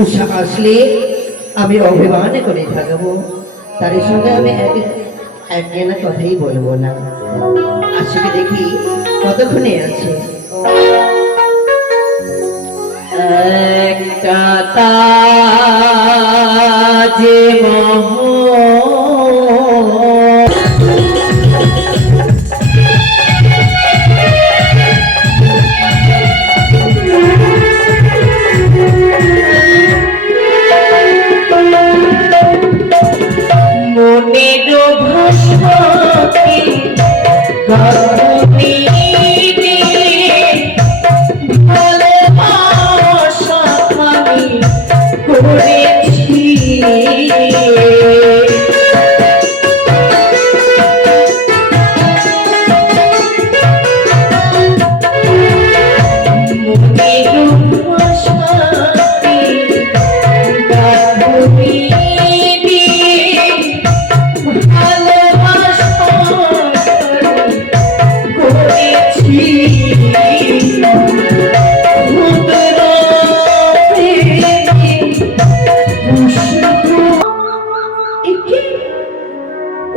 উষা আসলে আমি অভিমান করে থাকব। তার সঙ্গে আমি এক একজনের কথাই বলব না। আজকে দেখি কতক্ষণে আছে। একটা যে মহল Hey.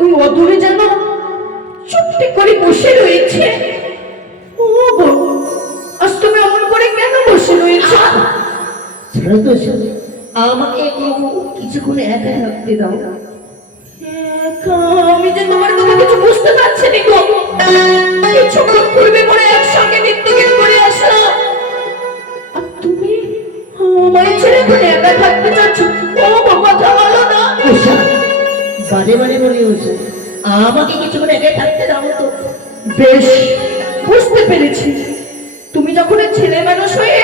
ওই অদূরে যেন চুপটি করে বসে রয়েছে। ও গো আজ তুমি অমন করে কেন বসে রয়েছে। আমাকে একটু কিছুক্ষণ একা রাখতে দাও। আমি যে তোমার কিছুক্ষণ একা থাকতে দাও তো। বেশ। বুঝতে পেরেছি। তুমি যখন ছেলে মানুষ হয়ে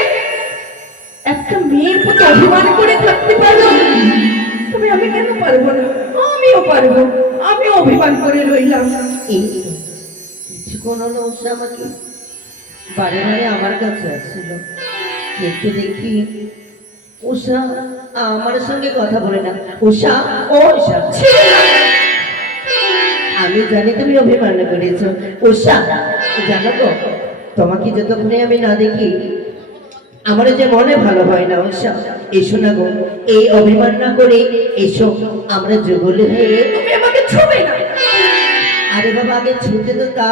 একটা মেয়ের প্রতি অভিমান করে থাকতে পারো তবে আমি কেন পারব না? আমিও পারব। আমিও অভিমান করে রইলাম। এই কিছুক্ষণ হলো আমাকে বারে বারে আমার কাছে আসছিল। দেখতে দেখি উষা আমার সঙ্গে কথা বলে না। উষা ও উষা। আমি জানি তুমি অভিমান করেছ। উষা জানো তো, তোমাকে যতক্ষণে আমি না দেখি, আমার যে মনে ভালো হয় না উষা এসো না গো, এই অভিমান না করে এসো, আমরা যুগলে হয়ে তুমি আমাকে ছুবে না। আরে বাবা, আগে ছুটে তো তা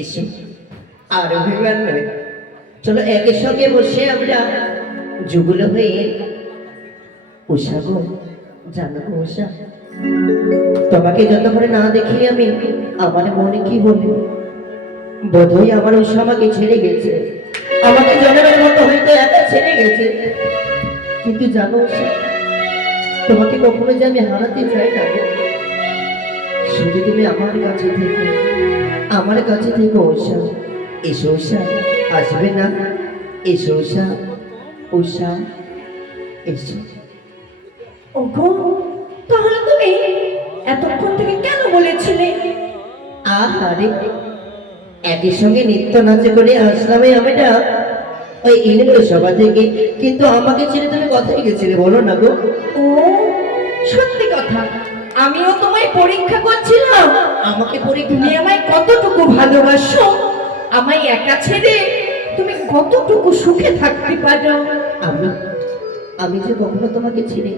এসো, আর অভিমান নয়। চলো একের সঙ্গে বসে আমরা যুগল হয়ে উষা গো তোমাকে যত করে না দেখি আমি, আমার মনে কি বলি বোধহয় আমার উষা আমাকে ছেড়ে গেছে। আমাকে জন্মের মতো হয়তো একা ছেড়ে গেছে। কিন্তু জানো তোমাকে কখনো যে আমি হারাতে চাই না শুধু তুমি আমার কাছে থেকে, আমার কাছে থেকো উষা এসো উষা আসবে না? এসো উষা উষা এসো। ওগো তাহলে তুমি এতক্ষণ থেকে কেন বলেছিলে? আহারে একই সঙ্গে নৃত্য নাচে করে আসলামে আমিটা। ওই ইলেক্ট্রো সভা থেকে কিন্তু আমাকে ছেড়ে তুমি কথাই গেছিলে বলো না গো? ও সত্যি কথা আমিও তোমায় পরীক্ষা করছিলাম। আমাকে তুমি পরীক্ষা আমায় কতটুকু ভালোবাসো আমায় একা ছেড়ে তুমি কতটুকু সুখে থাকতে পারো? আমি আমি যে কখনো তোমাকে ছেড়ে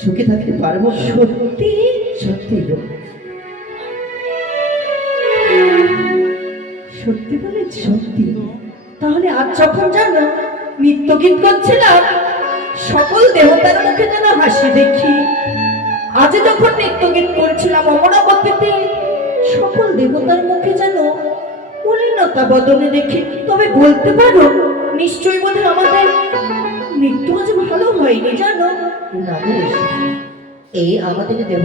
সুখে থাকতে পারব সত্যি সত্যি সত্যি বলেছ সত্যি। তাহলে আজ যখন জানো নৃত্য গীত করছিলাম সকল দেবতার মুখে যেন হাসি দেখি। আজ যখন নৃত্য গীত করছিলাম অমরাবতীতে সকল দেবতার মুখে যেন মলিনতা বদনে দেখি। তবে বলতে পারো, নিশ্চয়ই বোধ আমাদের নৃত্য আজ ভালো হয়নি জানো? না এই আমাদের দেব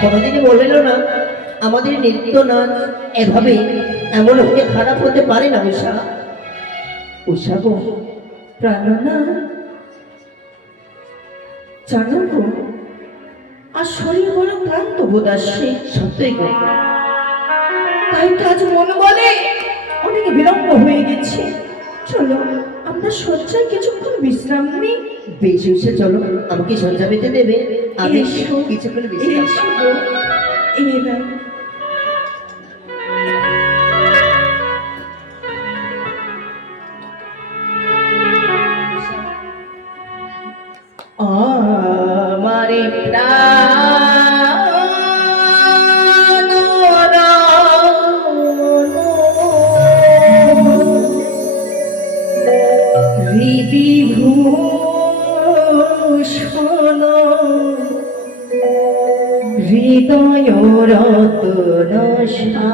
কোনোদিনই বলল না আমাদের নৃত্য নাচ এভাবে এমন হতে খারাপ হতে পারে না উষা উষা গো প্রাণনা। জানো গো আর শরীর বড় ক্লান্ত বোধ আসছে। সত্যই গো। তাই তো আজ মন বলে অনেক বিলম্ব হয়ে গেছে। চলো। আপনার শয্যায় কিছুক্ষণ বিশ্রাম নেই। বেশি উঠে চলো আমাকে শয্যা পেতে দেবে। আমি কিছুক্ষণ বিশ্রাম আমারে প্রাণ স্মৃতিভূষণ হৃদয় রতন উষা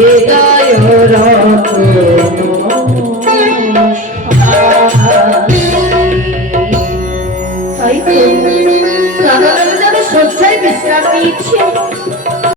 হৃদয় রাধারানী বিশ্রাম নিচ্ছে